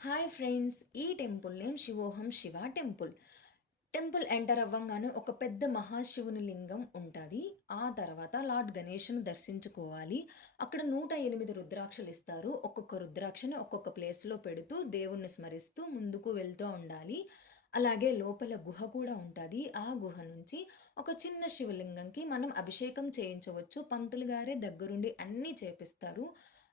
Hi friends, ఈ temple name Shivoham Shiva temple. Temple enter అవ్వంగానే ఒక పెద్ద మహాశివుని లింగం ఉంటుంది. ఆ తర్వాత లార్డ్ గణేష్‌ని దర్శించుకోవాలి. అక్కడ 108 రుద్రాక్షలు ఇస్తారు. ఒక్కొక్క రుద్రాక్షని ఒక్కొక్క ప్లేస్‌లో పెడుతూ దేవుణ్ణి స్మరిస్తూ ముందుకు వెళ్తూ ఉండాలి. అలాగే లోపల గుహ కూడా ఉంటది. ఆ గుహ నుంచి ఒక చిన్న శివలింగంకి మనం అభిషేకం చేయించవచ్చు. పంతులు గారే దగ్గరుండి అన్నీ చేపిస్తారు.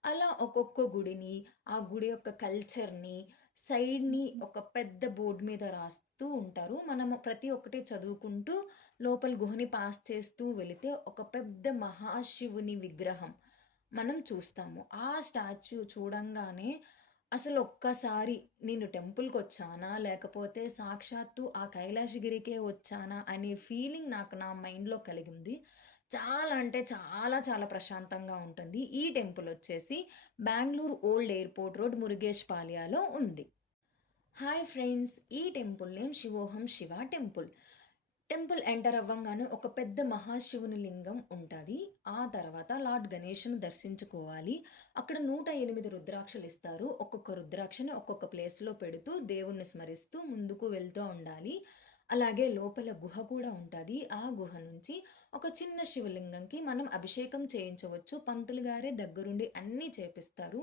అలా ఒక్కొక్క గుడిని, ఆ గుడి యొక్క కల్చర్‌ని, సైడ్‌ని ఒక పెద్ద బోర్డ్ మీద రాస్తూ ఉంటారు. మనము ప్రతి ఒక్కటి చదువుకుంటూ లోపల గుహని పాస్ చేస్తూ వెళితే ఒక పెద్ద మహాశివుని విగ్రహం మనం చూస్తాము. ఆ స్టాచ్యూ చూడంగానే అసలు ఒక్కసారి నేను టెంపుల్‌కొచ్చానా? లేకపోతే సాక్షాత్తు ఆ కైలాసగిరికే వచ్చానా? అనే ఫీలింగ్ నాకు నా మైండ్‌లో కలిగింది. చాలా అంటే చాలా చాలా ప్రశాంతంగా ఉంటుంది. ఈ టెంపులొచ్చేసి బెంగుళూరు ఓల్డ్ ఎయిర్‌పోర్ట్ రోడ్, మురుగేష్ పాల్యాలో ఉంది. హాయ్ ఫ్రెండ్స్, ఈ temple name Shivoham Shiva temple. Temple enter అవ్వంగానే ఒక పెద్ద మహాశివుని లింగం ఉంటది. ఆ తర్వాత లార్డ్ గణేష్‌ని దర్శించుకోవాలి. అక్కడ 108 రుద్రాక్షలు ఇస్తారు. ఒక్కొక్క రుద్రాక్షని ఒక్కొక్క ప్లేస్‌లో పెడుతూ దేవుణ్ణి స్మరిస్తూ ముందుకు వెళ్తూ ఉండాలి. అలాగే లోపల గుహ కూడా ఉంటది. ఆ గుహ నుంచి ఒక చిన్న శివలింగంకి మనం అభిషేకం చేయించవచ్చు. పంతులు గారే దగ్గరుండి అన్నీ చేపిస్తారు.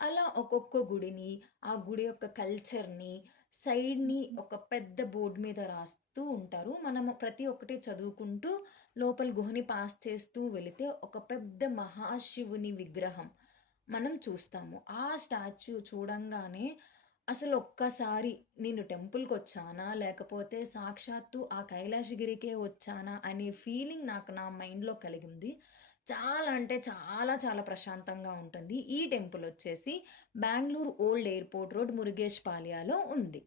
అలా ఒక్కొక్క గుడిని, ఆ గుడి యొక్క కల్చర్‌ని, సైడ్‌ని ఒక పెద్ద బోర్డ్ మీద రాస్తూ ఉంటారు. మనము ప్రతి ఒక్కటి చదువుకుంటూ లోపల గుహని పాస్ చేస్తూ వెళితే ఒక పెద్ద మహాశివుని విగ్రహం మనం చూస్తాము. ఆ స్టాచ్యూ చూడంగానే అసలు ఒక్కసారి నేను టెంపుల్‌కొచ్చానా? లేకపోతే సాక్షాత్తు ఆ కైలాసగిరికే వచ్చానా? అనే ఫీలింగ్ నాకు నా మైండ్‌లో కలిగింది. చాలా అంటే చాలా చాలా ప్రశాంతంగా ఉంటుంది. ఈ టెంపులొచ్చేసి బెంగుళూరు ఓల్డ్ ఎయిర్‌పోర్ట్ రోడ్, మురుగేష్ పాల్యాలో ఉంది.